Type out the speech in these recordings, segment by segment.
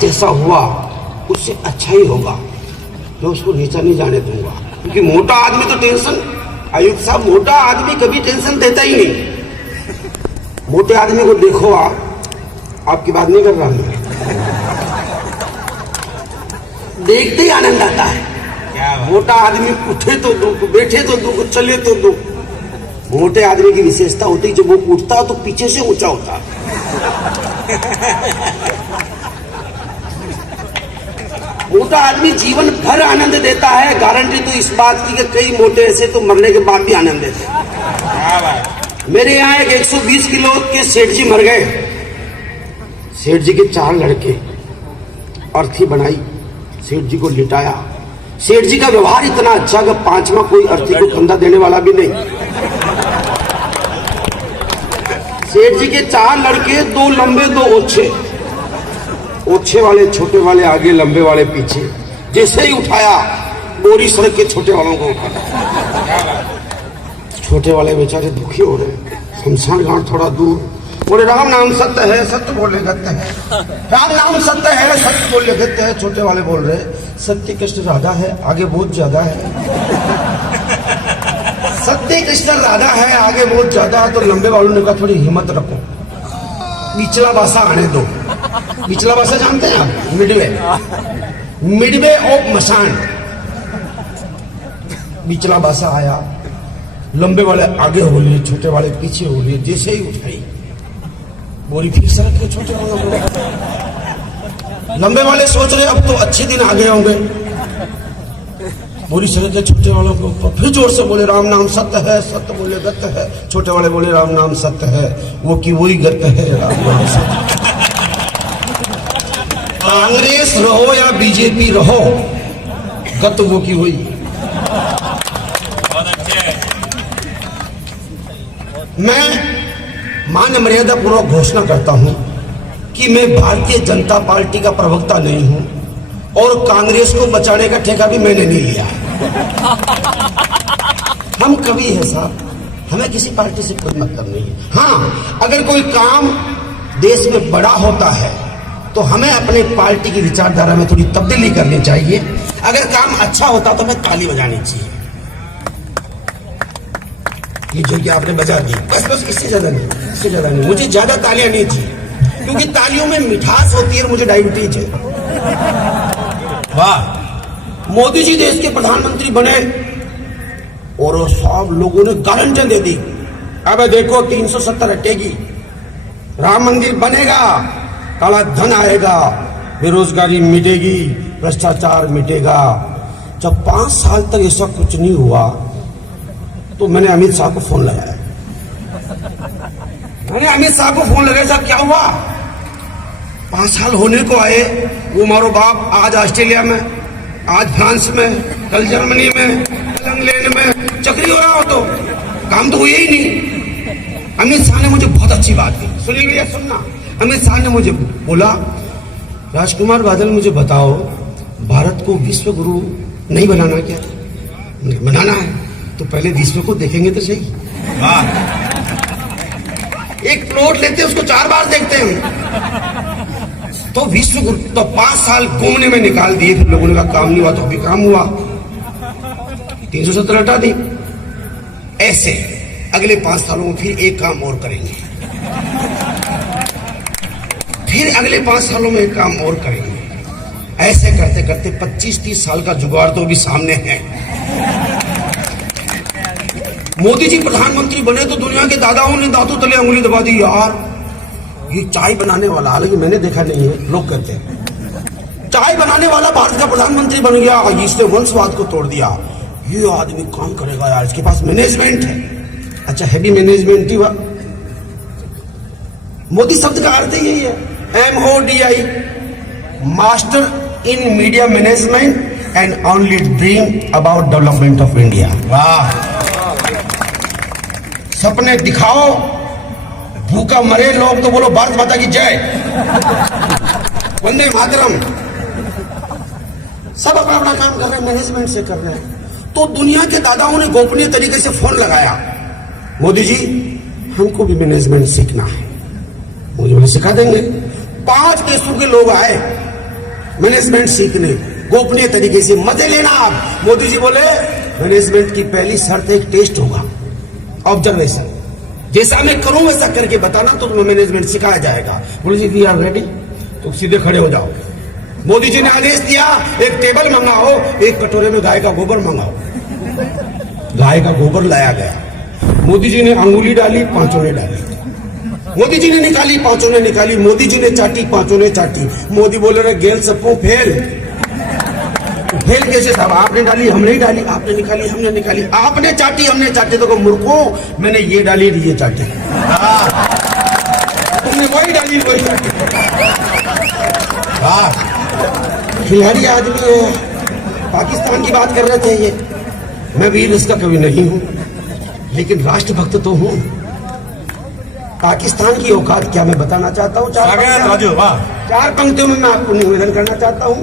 जैसा हुआ उससे अच्छा ही होगा, मैं उसको नीचा नहीं जाने दूंगा। क्योंकि मोटा आदमी तो टेंशन, आयुक्त साहब, मोटा आदमी कभी टेंशन देता ही नहीं। मोटे आदमी को देखो, आपकी बात नहीं कर रहा मैं, देखते ही आनंद आता है। मोटा आदमी उठे तो दुख, बैठे तो दुख, चले तो दुख। मोटे आदमी की विशेषता होती है जब वो उठता तो पीछे से ऊंचा होता। मोटा आदमी जीवन भर आनंद देता है। गारंटी तो इस बात की कि कई मोटे ऐसे तो मरने के बाद भी आनंद देते हैं। मेरे यहाँ एक 120 किलो के सेठ जी मर गए। सेठ जी के 4 लड़के, अर्थी बनाई, सेठ जी को लिटाया। सेठ जी का व्यवहार इतना अच्छा कि 5वां कोई अर्थी को कंधा देने वाला भी नहीं। सेठ जी के 4 लड़के, 2 लंबे 2 ओछे, ओछे वाले छोटे वाले आगे, लंबे वाले पीछे। जैसे ही उठाया बोरी सड़क के छोटे वालों को उठाया। छोटे वाले बेचारे दुखी हो रहे, शमशान घाट थोड़ा दूर। बोले राम नाम सत्य है, सत्य बोले गत्य है। राम नाम सत्य है, सत्य बोले गत्य है। छोटे वाले बोल रहे सत्य कृष्ण राधा है, आगे बहुत ज्यादा है। सत्य कृष्ण राधा है, आगे बहुत ज्यादा है। तो लंबे वालों ने कहा थोड़ी हिम्मत रखो, निचला बासा आने दो। निचला बासा जानते हैं आप? मिडवे ऑफ मसान। निचला बासा आया, लंबे वाले आगे हो लिए, छोटे वाले पीछे हो लिए। जैसे ही उठाई बोरी फिर सड़क के छोटे वाले, लंबे वाले सोच रहे अब तो अच्छे दिन आगे होंगे। बोरी सड़क के छोटे वालों को फिर जोर से बोले राम नाम सत्य है, सत्य बोले गत्य है। छोटे वाले बोले राम नाम सत्य है, वो की वही गत्य है। राम नाम सत्य। कांग्रेस रहो या बीजेपी रहो, गत्य वो की वही। मैं मान्य मर्यादा पूर्वक घोषणा करता हूं कि मैं भारतीय जनता पार्टी का प्रवक्ता नहीं हूं और कांग्रेस को बचाने का ठेका भी मैंने नहीं लिया। हम कवि हैं साहब, हमें किसी पार्टी से कोई मतलब नहीं है। हाँ, अगर कोई काम देश में बड़ा होता है तो हमें अपने पार्टी की विचारधारा में थोड़ी तब्दीली करनी चाहिए। अगर काम अच्छा होता तो हमें ताली बजानी चाहिए। ये जो कि आपने बजा दी, बस इससे ज्यादा नहीं, इससे ज्यादा नहीं। मुझे ज्यादा तालियां नहीं चाहिए, क्योंकि तालियों में मिठास होती है और मुझे डायबिटीज है। वाह, मोदी जी देश के प्रधानमंत्री बने और सब लोगों ने गारंटी दे दी, अब देखो 370 हटेगी, राम मंदिर बनेगा, काला धन आएगा, बेरोजगारी मिटेगी, भ्रष्टाचार मिटेगा। जब 5 साल तक ऐसा कुछ नहीं हुआ तो मैंने अमित शाह को फोन लगाया। साहब क्या हुआ? 5 साल होने को आए, वो मारो बाप आज ऑस्ट्रेलिया में, आज फ्रांस में, कल जर्मनी में, कल इंग्लैंड में चक्री हो रहा हो, तो काम तो हुआ ही नहीं। अमित शाह ने मुझे बहुत अच्छी बात की, सुनिए भैया सुनना। अमित शाह ने मुझे बोला, राजकुमार बादल मुझे बताओ, भारत को विश्व गुरु नहीं बनाना क्या? बनाना है तो पहले विश्व को देखेंगे तो सही। एक प्लॉट लेते हैं उसको 4 बार देखते हैं। तो विश्व गुरु तो 5 साल घूमने में निकाल दिए। फिर लोगों ने कहा काम नहीं हुआ, तो अभी काम हुआ, 370 हटा दी। ऐसे अगले 5 सालों में फिर एक काम और करेंगे, फिर अगले 5 सालों में एक काम और करेंगे। ऐसे करते करते 25-30 साल का जुगाड़ तो अभी सामने है। मोदी जी प्रधानमंत्री बने तो दुनिया के दादाओं ने दांतों तले उंगली दबा दी, यार ये चाय बनाने वाला, हालांकि मैंने देखा नहीं है, लोग कहते हैं चाय बनाने वाला भारत का प्रधानमंत्री बन गया, इसने वंशवाद को तोड़ दिया। ये आदमी काम करेगा यार, इसके पास मैनेजमेंट है। अच्छा, हैवी मैनेजमेंट ही मोदी शब्द का अर्थ यही है, MODI, master in media management and only dream about development of India. वाह, सपने दिखाओ, भूखा मरे लोग तो बोलो भारत माता की जय, वंदे मातरम। सब अपना अपना काम कर रहे हैं, मैनेजमेंट से कर रहे हैं। तो दुनिया के दादाओं ने गोपनीय तरीके से फोन लगाया, मोदी जी हमको भी मैनेजमेंट सीखना है। मुझे बोले सिखा देंगे। 5 देशों के लोग आए, मैनेजमेंट सीखने, गोपनीय तरीके से मजे लेना। आप मोदी जी बोले मैनेजमेंट की पहली शर्त एक टेस्ट होगा, ऑब्जर्वेशन। जैसा मैं करूं वैसा करके बताना तो तुम्हें मैनेजमेंट सिखाया जाएगा। बोले जी वी आर रेडी, तो सीधे खड़े हो जाओ। मोदी जी ने आदेश दिया एक टेबल मंगाओ, एक कटोरे में गाय का गोबर मंगाओ। गाय का गोबर लाया गया। मोदी जी ने अंगुली डाली, पांचों ने डाली। मोदी जी ने निकाली, पांचों ने निकाली। मोदी जी ने चाटी, पांचों ने चाटी। मोदी बोले रहे गेल सबको फेल। फेल कैसे साहब? आपने डाली, हमने ही डाली, आपने निकाली, हमने निकाली, आपने चाटी, हमने चाटी। तो मूर्खों, मैंने ये डाली, ये चाटी, तुमने वही डाली, वही चाटी। खिलाड़ी आदमी है। पाकिस्तान की बात कर रहे थे ये। मैं वीर इसका कभी नहीं हूं, लेकिन राष्ट्रभक्त तो हूं। पाकिस्तान की औकात क्या मैं बताना चाहता हूं। चार पंक्तियों में मैं आपको निवेदन करना चाहता हूं।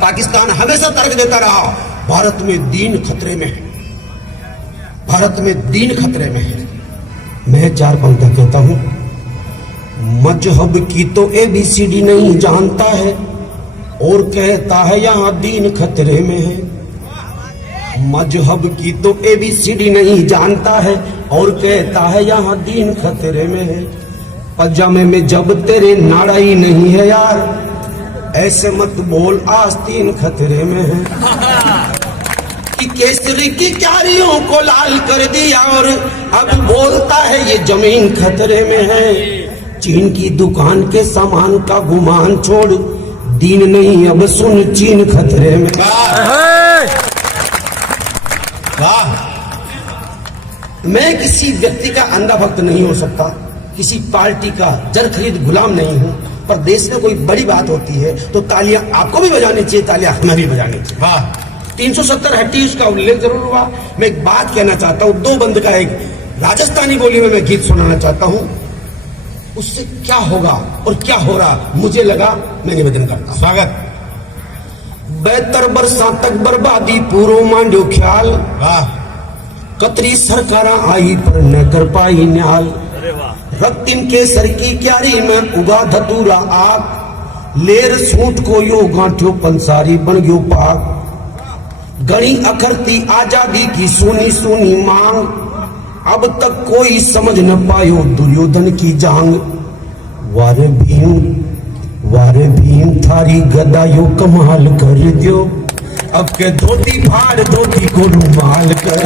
पाकिस्तान हमेशा तर्क देता रहा भारत में दीन खतरे में है, भारत में दीन खतरे में है। मैं चार पंक्तियां कहता हूं। मजहब की तो ABCD नहीं जानता है और कहता है यहां दीन खतरे में है। मजहब की तो ABCD नहीं जानता है और कहता है यहां दीन खतरे में है। पजामे में जब तेरे नाड़ा ही नहीं है यार, ऐसे मत बोल आस्तीन खतरे में है। कि केसरी की क्यारियों को लाल कर दिया और अब बोलता है ये जमीन खतरे में है। चीन की दुकान के सामान का गुमान छोड़, दीन नहीं अब सुन चीन खतरे में। मैं किसी व्यक्ति का अंधा भक्त नहीं हो सकता, किसी पार्टी का जर खरीद गुलाम नहीं हूं, पर देश में कोई बड़ी बात होती है तो तालियां आपको भी बजानी चाहिए, तालियां हमें भी बजानी चाहिए। 370 हट्टी उसका उल्लेख जरूर हुआ। मैं एक बात कहना चाहता हूं, दो बंद का एक राजस्थानी बोली में मैं गीत सुनाना चाहता हूं। उससे क्या होगा और क्या हो रहा मुझे लगा, मैं निवेदन करता हूं। स्वागत। 72 बरसा तक बर्बादी पूरो मांडो ख्याल, कतरी सरकारा आई पर न कर पाई न्याल। रक्तिम के सर की क्यारी में उगा धतूरा आग, लेर सूट को यो गांठ्यो पंसारी बन गयो पाग। गणी अखरती आजादी की सोनी सोनी मांग, अब तक कोई समझ न पायो दुर्योधन की जांग। वारे भीम थारी गदा यो कमाल कर दियो, अब के धोती फाड़ धोती को रुमाल कर।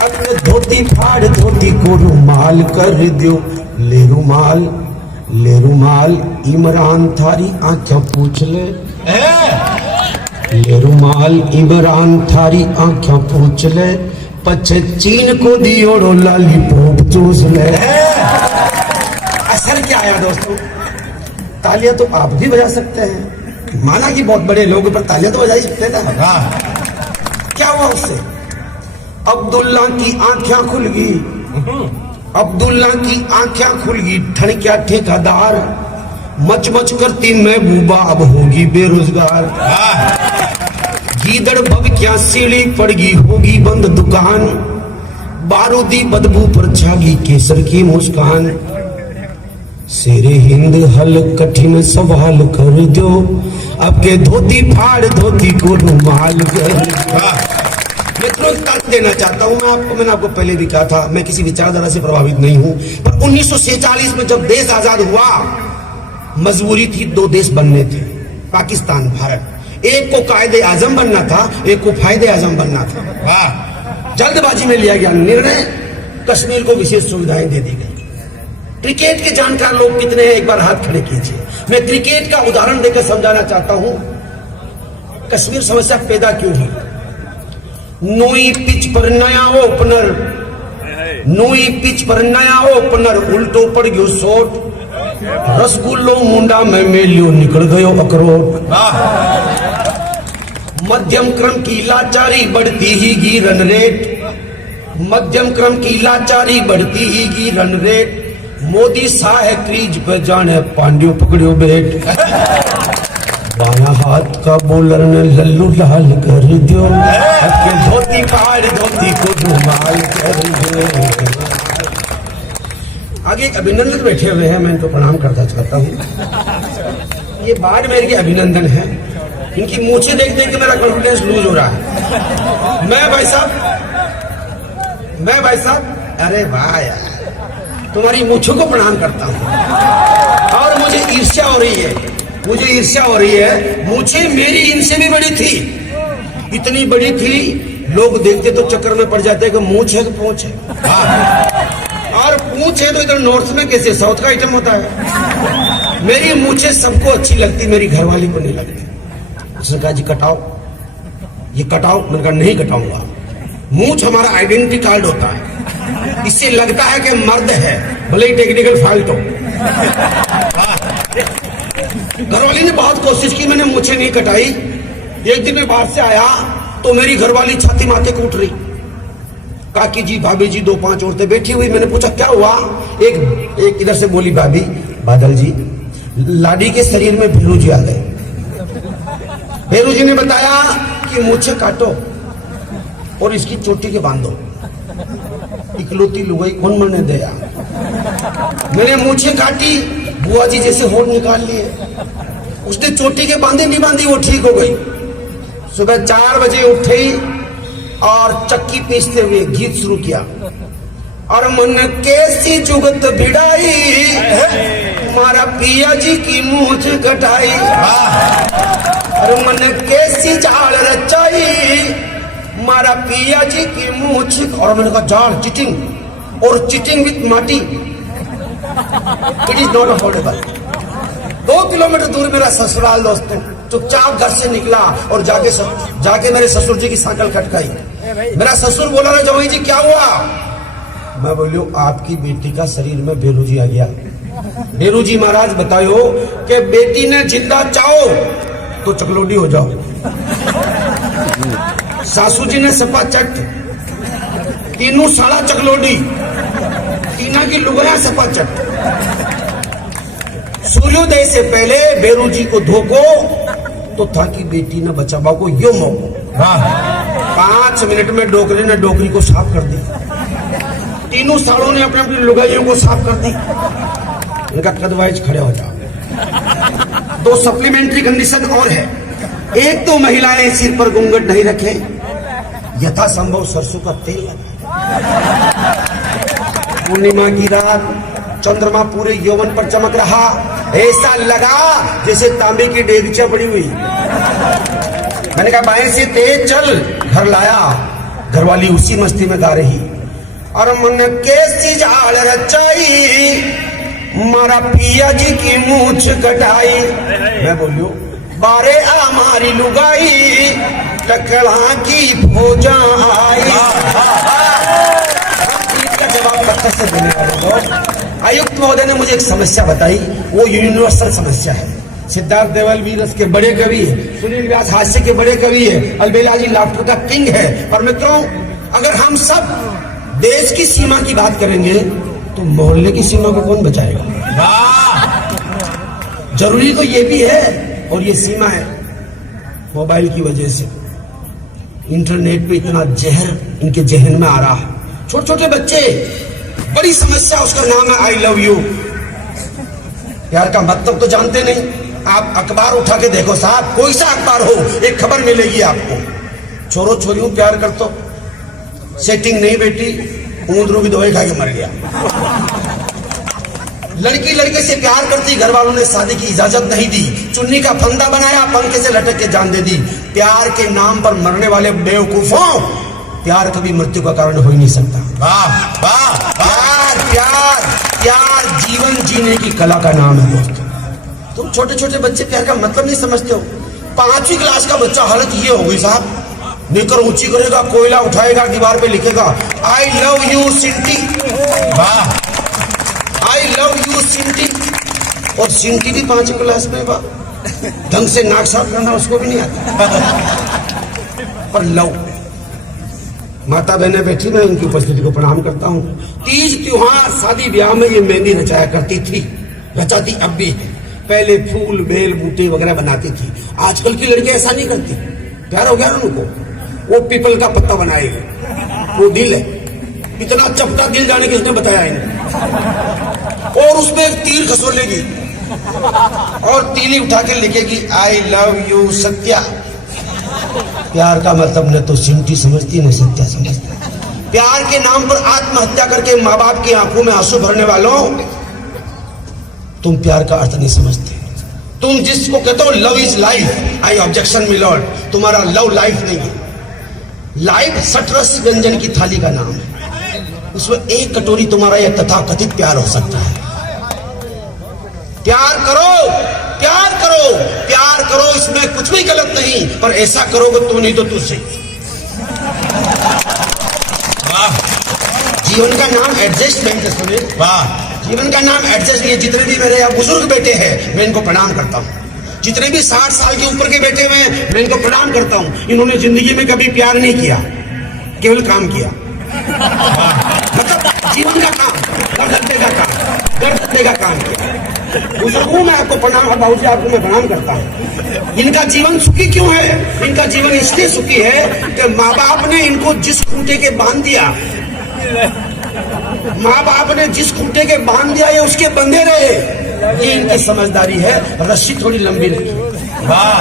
अब के धोती फाड़ धोती को रुमाल कर दियो। ले रुमाल इमरान थारी आंखें पूछ ले। ले रुमाल इमरान थारी आंखें पूछ ले, पछे चीन को दियोड़ो लॉलीपॉप चूस ले। असर क्या आया दोस्तों? तालियां तो आप भी बजा सकते हैं, माना कि बहुत बड़े लोग, पर तालियां तो बजा ही सकते थे। क्या हुआ उससे? अब्दुल्ला की आंखें खुल गई, अब्दुल्ला की आंखें खुल गई। ठनक्या ठेकेदार, मच मच करती महबूबा अब होगी बेरोजगार। गीदड़ भव क्या सीढ़ी पड़गी होगी बंद दुकान, बारूदी बदबू पर छागी केसर की मुस्कान। शेरे हिंद हल कठिन सवाल कर दो, अब के धोती फाड़ धोती को रुमाल कर। मैं तुरंत तर्क देना चाहता हूं। मैंने आपको पहले भी कहा था, मैं किसी विचारधारा से प्रभावित नहीं हूं, पर 1947 में जब देश आजाद हुआ, मजबूरी थी, दो देश बनने थे, पाकिस्तान भारत। एक को कायदे आजम बनना था, एक को फायदे आजम बनना था। जल्दबाजी में लिया गया निर्णय, कश्मीर को विशेष सुविधाएं दे दी गई। क्रिकेट के जानकार लोग कितने हैं, एक बार हाथ खड़े कीजिए। मैं क्रिकेट का उदाहरण देकर समझाना चाहता हूं कश्मीर समस्या पैदा क्यों हुई। नोई पिच पर नया ओपनर, नोई पिच पर नया ओपनर, उल्टो पड़ गयो शॉट, रसगुल्लो मुंडा में मेलियो निकल गयो अखरोट। मध्यम क्रम की लाचारी बढ़ती ही गी रन रेट, मध्यम क्रम की लाचारी बढ़ती ही गी रन रेट। मोदी साहे क्रीज पे जाने पांड्यो पकड़ियो बेट। बाया हाथ का बॉलर ने लल्लू लाल कर दियो, के धोती फाड़ धोती को रुमाल कर दो। आगे एक अभिनंदन बैठे हुए हैं, मैं इनको प्रणाम करता चाहता हूँ। ये बाड़मेर के अभिनंदन है। इनकी मूछें देख देख के मेरा कॉन्फिडेंस लूज हो रहा है। मैं भाई साहब, अरे वाह यार, तुम्हारी मूछों को प्रणाम करता हूँ। और मुझे ईर्ष्या हो रही है, मूछें मेरी इनसे भी बड़ी थी, इतनी बड़ी थी लोग देखते तो चक्कर में पड़ जाते कि मूछ है तो पूंछ है। और पूंछ है तो इधर नॉर्थ में कैसे साउथ का आइटम होता है। मेरी मूछें सबको अच्छी लगती, मेरी घरवाली को नहीं लगती। उसने कहा जी कटाओ, ये कटाओ। मैंने कहा नहीं कटाऊंगा, मूछ हमारा आइडेंटिटी कार्ड होता है, इससे लगता है कि मर्द है, भले ही टेक्निकल फॉल्ट हो। घरवाली ने बहुत कोशिश की, मैंने मूछें नहीं कटाई। एक दिन मैं बाहर से आया तो मेरी घरवाली छाती माथे कूट रही। काकी जी, भाभी जी, 2-5 औरतें बैठी हुई। मैंने पूछा क्या हुआ? एक इधर से बोली भाभी, बादल जी, लाडी के शरीर में भेरू जी आ गए। भेरू जी ने बताया कि मूछें काटो और इसकी चोटी के बांधो। इकलौती लुगाई कौन मरने दे यार। मैंने मूछें काटी, बुआ जी जैसे होठ निकाल लिए। उसने चोटी के बांधी नहीं बांधी, वो ठीक हो गई। सुबह 4 बजे उठी और चक्की पीसते हुए गीत शुरू किया। और मन कैसी जुगत भिड़ाई, मारा पिया जी की मूछ कटाई। और मन कैसी जाल रचाई, मारा पिया जी की मूछ। और मैंने कहा जाल, चिटिंग, और चिटिंग विथ माटी, it is not affordable. 2 kilometre दूर मेरा ससुराल दोस्तों। चुपचाप घर से निकला और जाके मेरे ससुर जी की सांकल खटकाई। मेरा ससुर बोला ना जवाई जी क्या हुआ? मैं बोलियो आपकी बेटी का शरीर में भेरू जी आ गया। भेरू जी महाराज बताओ कि बेटी ने जिंदा चाहो तो चकलोडी हो जाओ। सासू जी ने सपा चट, तीनों साड़ा चकलोडी, तीना की लुगाया सपा चट। सूर्योदय से पहले भेरू जी को धोको तो था कि बेटी ने बचावा को यो मौको। 5 मिनट में डोकरे ने डोकरी को साफ कर दी। तीनों सालों ने अपने अपनी लुगाइयों को साफ कर दी। इनका कदवाइज खड़े हो जाओ। 2 सप्लीमेंट्री कंडीशन और है। एक तो महिलाएं सिर पर घूंघट नहीं रखें, यथासंभव सरसों का तेल लगे। पूर्णिमा की रात, चंद्रमा पूरे यौवन पर चमक रहा, ऐसा लगा जैसे तांबे की डेगचा पड़ी हुई। मैंने कहा बाएं से तेज चल, घर लाया। घरवाली उसी मस्ती में गा रही। और मन कैसी जाल रचाई, मारा पिया जी की मूछ कटाई। मैं बोलियो बारे हमारी लुगाई, लकड़ा की फौजा आई। इसका जवाब पत्थर से देने वाले लोग। आयुक्त महोदय ने मुझे एक समस्या बताई, वो यूनिवर्सल समस्या है। सिद्धार्थ देवल वीरस के बड़े कवि है, सुनील व्यास हास्य के बड़े कवि है, अलबेला जी लाफ्टर का किंग है। पर मित्रों, अगर हम सब देश की सीमा की बात करेंगे तो मोहल्ले की सीमा को कौन बचाएगा? जरूरी तो ये भी है, और ये सीमा है मोबाइल की वजह से। इंटरनेट पे इतना जहर इनके जहन में आ रहा है। छोटे छोटे बच्चे, बड़ी समस्या, उसका नाम है आई लव यू। प्यार का मतलब तो जानते नहीं। आप अखबार उठा के देखो साहब, कोई सा अखबार हो, एक खबर मिलेगी आपको। छोरो छोरियों प्यार कर तो सेटिंग नहीं बेटी, ऊंदरू की दवाई खा के मर गया। लड़की लड़के से प्यार करती, घर वालों ने शादी की इजाजत नहीं दी, चुन्नी का फंदा बनाया, पंखे से लटक के जान दे दी। प्यार के नाम पर मरने वाले बेवकूफों, प्यार कभी मृत्यु का कारण हो ही नहीं सकता। वाह वाह, प्यार प्यार प्यार जीवन जीने की कला का नाम है दोस्तों। तुम छोटे छोटे बच्चे प्यार का मतलब नहीं समझते हो। 5वीं क्लास का बच्चा हालत ये हो गई साहब, निकर ऊंची करेगा, कोयला उठाएगा, दीवार पे लिखेगा आई लव यू सिंटी। वाह, आई लव यू सिंटी। और सिंटी भी 5वीं क्लास में, वाह, ढंग से नाक साफ करना उसको भी नहीं आता। पर लव, माता बहनें बैठी, मैं इनकी उपस्थिति को प्रणाम करता हूँ। तीज त्योहार शादी ब्याह में ये मेहंदी रचाया करती थी, रचाती अब भी। पहले फूल बेल बूटे वगैरह बनाती थी। आजकल की लड़कियां ऐसा नहीं करती। प्यार हो गया ना उनको, वो पीपल का पत्ता बनाएगी, वो दिल है, इतना चपटा दिल जाने किसने बताया इन्हें। और उसमें एक तीर खसोलेगी, और तीली उठा के लिखेगी आई लव यू सत्या। प्यार का मतलब न तो सिंटी समझती न सत्या समझती। प्यार के नाम पर आत्महत्या करके माँ बाप की आंखों में आंसू भरने वालों, तुम प्यार का अर्थ नहीं समझते। तुम जिसको कहते हो love is life, I objection my Lord, तुम्हारा लव लाइफ नहीं है। लाइफ सटरस व्यंजन की थाली का नाम है, उसमें एक कटोरी तुम्हारा यह तथाकथित प्यार हो सकता है। प्यार करो, प्यार करो, प्यार करो, इसमें कुछ भी गलत नहीं, पर ऐसा करोगे तुम नहीं तो तू सही। वाह, जीवन का नाम एडजस्टमेंट है। सुनिए, वाह, जीवन का नाम एडजस्ट। ये जितने भी मेरे यहाँ बुजुर्ग बेटे हैं मैं इनको प्रणाम करता हूँ। जितने भी 60 साल के ऊपर के बेटे हुए हैं मैं इनको प्रणाम करता हूँ। इन्होंने जिंदगी में कभी प्यार नहीं किया, केवल काम किया। मतलब जीवन का काम, घर धंधे का काम, घर धंधे का काम किया। बुजुर्गों मैं आपको प्रणाम, बाबू जी आपको मैं प्रणाम करता हूँ। इनका जीवन सुखी क्यों है? इनका जीवन इसलिए सुखी है कि माँ बाप ने इनको जिस खूंटे के बांध दिया, माँ बाप ने जिस खूंटे के बांध दिया ये उसके बंधे रहे। ये इनकी समझदारी है। रस्सी थोड़ी लंबी रखी। वाह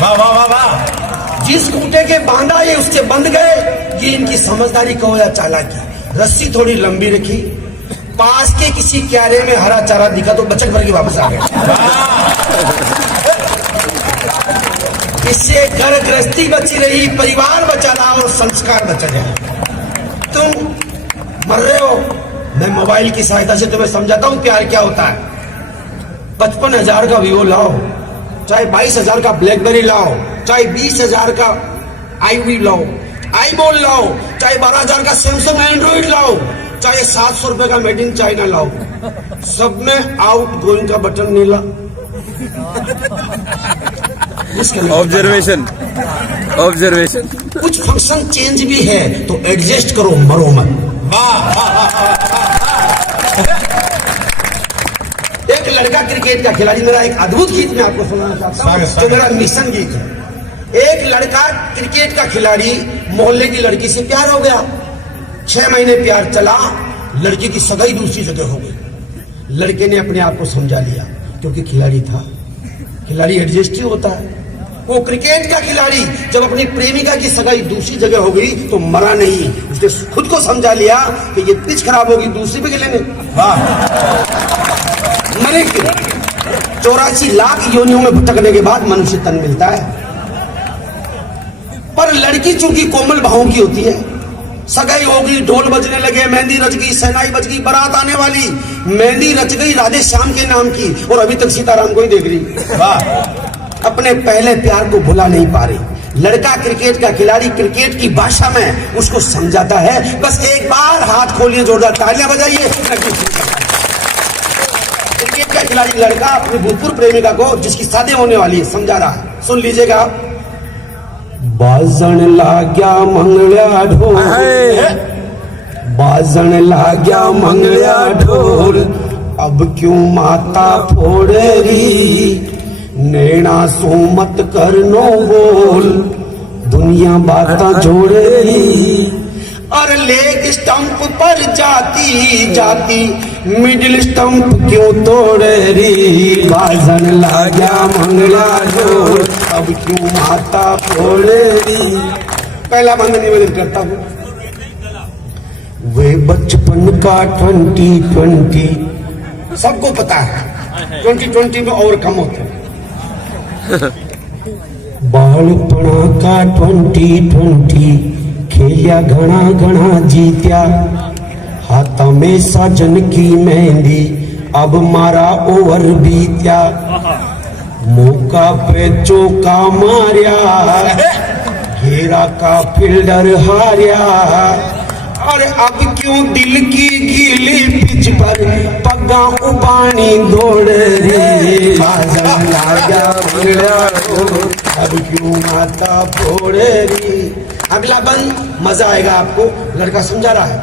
वाह वाह वाह वाह। जिस खूंटे के बांधा ये उसके बंध गए। ये इनकी समझदारी कहो या चालाकी। रस्सी थोड़ी लंबी रखी। पास के किसी क्यारे में हरा चारा दिखा तो बचक भर के वापस आ गए। इससे घर गृहस्थी बची रही, परिवार बचा रहा और संस्कार बचा जाए। तुम मर रहे हो, मैं मोबाइल की सहायता से तुम्हें समझाता हूं प्यार क्या होता है। 55,000 का वीवो लाओ, चाहे 22,000 का ब्लैकबेरी लाओ, चाहे 20,000 का आईवी लाओ, आईबॉल लाओ, चाहे 12,000 का सैमसंग एंड्रॉइड लाओ, चाहे 700 रुपए का मेड इन चाइना लाओ, सब में आउट गोइंग का बटन नीला। Observation observation. कुछ फंक्शन चेंज भी है तो एडजस्ट करो, मरो मत। एक लड़का क्रिकेट का खिलाड़ी, मेरा एक अद्भुत गीत मैं आपको सुनाना चाहता हूँ जो मेरा मिशन गीत है। एक लड़का क्रिकेट का खिलाड़ी मोहल्ले की लड़की से प्यार हो गया। 6 महीने प्यार चला, लड़की की सगाई दूसरी जगह हो गई। लड़के ने अपने आप को समझा लिया क्योंकि खिलाड़ी था। खिलाड़ी एडजस्ट ही होता है। वो क्रिकेट का खिलाड़ी जब अपनी प्रेमिका की सगाई दूसरी जगह हो गई तो मरा नहीं, उसने खुद को समझा लिया कि ये पिच खराब होगी, दूसरी पे खेलेंगे। वाह, मरे क्यों? 84 लाख योनियों में भटकने के बाद मनुष्य तन मिलता है। पर लड़की चूंकि कोमल भावों की होती है, सगाई होगी, ढोल बजने लगे, मेहंदी रच गई, सहनाई बज गई, बारात आने वाली। मेहंदी रच गई राधे श्याम के नाम की और अभी तक सीताराम को ही देख रही। वाह, अपने पहले प्यार को भुला नहीं पा रही। लड़का क्रिकेट का खिलाड़ी क्रिकेट की भाषा में उसको समझाता है, बस एक बार हाथ खोलिए, जोरदार तालियां बजाइए। क्रिकेट का खिलाड़ी लड़का अपनी भूतपूर्व प्रेमिका को जिसकी शादी होने वाली है समझा रहा है। सुन लीजिएगा। बाजन लाग्या मंगलिया ढोल, बाजन लाग्या मंगलिया ढोल, अब क्यों माता फोड़ेरी, नैना सो मत करनो बोल, दुनिया बाता जोड़ेरी। और लेग स्टंप पर जाती जाती मिडिल स्टंप क्यों तोड़े री, बाजन लाग्या मंगला ढोल, अब क्यों माता फोड़े री। पहला बंद निवेदन करता हूँ। वे बचपन का 2020 सबको पता है, 2020 में और कम होते हैं। बालपणा का 2020 खेलिया घना घना जीत्या, हाथ में सजन की मेहंदी अब मारा ओवर बीत्या, मौका पे चौका मारिया, घेरा का फील्डर हारिया, और अब क्यों दिल की गीली पिच पर पग्गा उबानी दौड़ रे, अब क्यों माता फोड़े री। अगला बंद मजा आएगा आपको। लड़का समझा रहा है,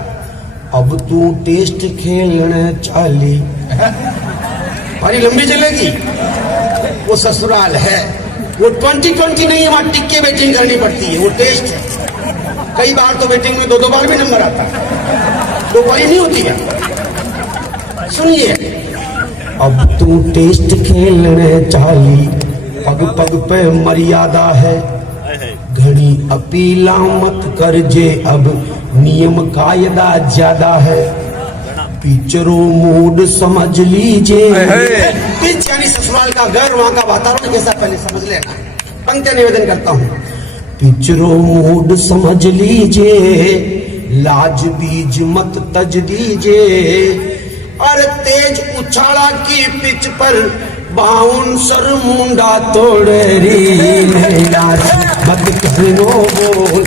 अब तू टेस्ट खेलने चाली, भारी लंबी चलेगी, वो ससुराल है, वो 2020 नहीं है, वहां टिक के बैटिंग करनी पड़ती है, वो टेस्ट है। कई बार तो बैटिंग में 2-2 बार भी नंबर आता है, 2 बारी नहीं होती है। सुनिए, अब तू टेस्ट खेलने चाली, पग पग पे मर्यादा है, घड़ी अपीला मत कर जे, अब नियम कायदा ज्यादा है, पिक्चरों मूड समझ लीजिए। पिच यानी ससुराल का घर, वहां का वातावरण कैसा पहले समझ लेना। पंक्ति निवेदन करता हूँ, पिक्चरों मूड समझ लीजिए, लाज बीज मत तज दीजिए, और तेज उछाला की पिच पर बाउंसर मुंडा तोड़े री, मत करो बोल।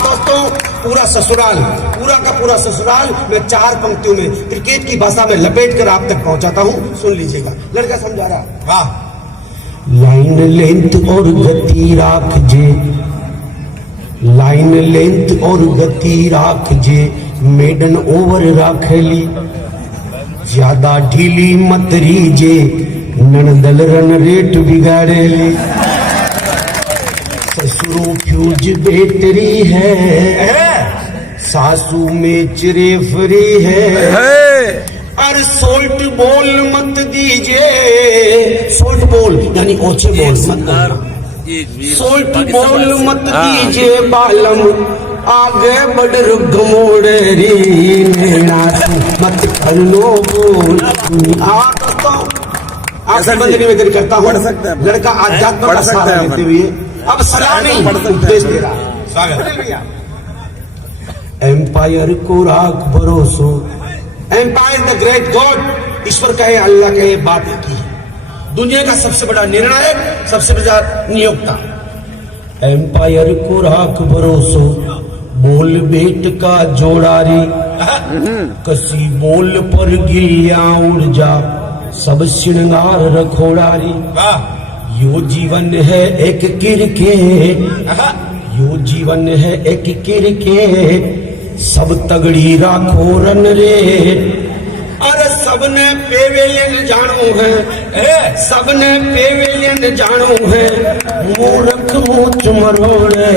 दोस्तों पूरा ससुराल, पूरा का पूरा ससुराल मैं 4 पंक्तियों में क्रिकेट की भाषा में लपेट कर आप तक पहुंचाता हूं, सुन लीजिएगा। लड़का समझा रहा, वाह। लाइन लेंथ और गति राख जे, लाइन लेंथ और गति राख जे, मेडन ओवर राखली, ज्यादा ढीली मत रीजे, ननदल रन रेट बिगाड़ेली, ससुरो फ्यूज बैटरी है, सासू में चिरे फ्री है, और सोल्ट बोल मत दीजिए, सोल्ट बोल यानी ओछे बोल मत बोलना, सोल्ट बोल मत दीजिए बालम, आगे बढ़ रुग मोड़े री, मत कर लो बोल। दोस्तों आप संबंध निवेदन करता हूँ, लड़का आध्यात्म का सहारा लेते हुए अब सलाह नहीं उपदेश दे रहा। एम्पायर को राख भरोसो, एम्पायर द ग्रेट गॉड, ईश्वर कहे अल्लाह कहे, बात की दुनिया का सबसे बड़ा निर्णायक, सबसे बड़ा नियोक्ता। एम्पायर को राख भरोसो, बोल बेट का जोड़ारी, कसी बोल पर गिलिया उड़ जा, सब श्रृंगार रखोड़ारी, यो जीवन है एक क्रिकेट, यो जीवन है एक क्रिकेट, सब तगड़ी राखो रन रेट, अरे सबने पेवेलियन जानो है, सबने पेवेलियन जानो है, मूर्ख मूछ मरोड़े,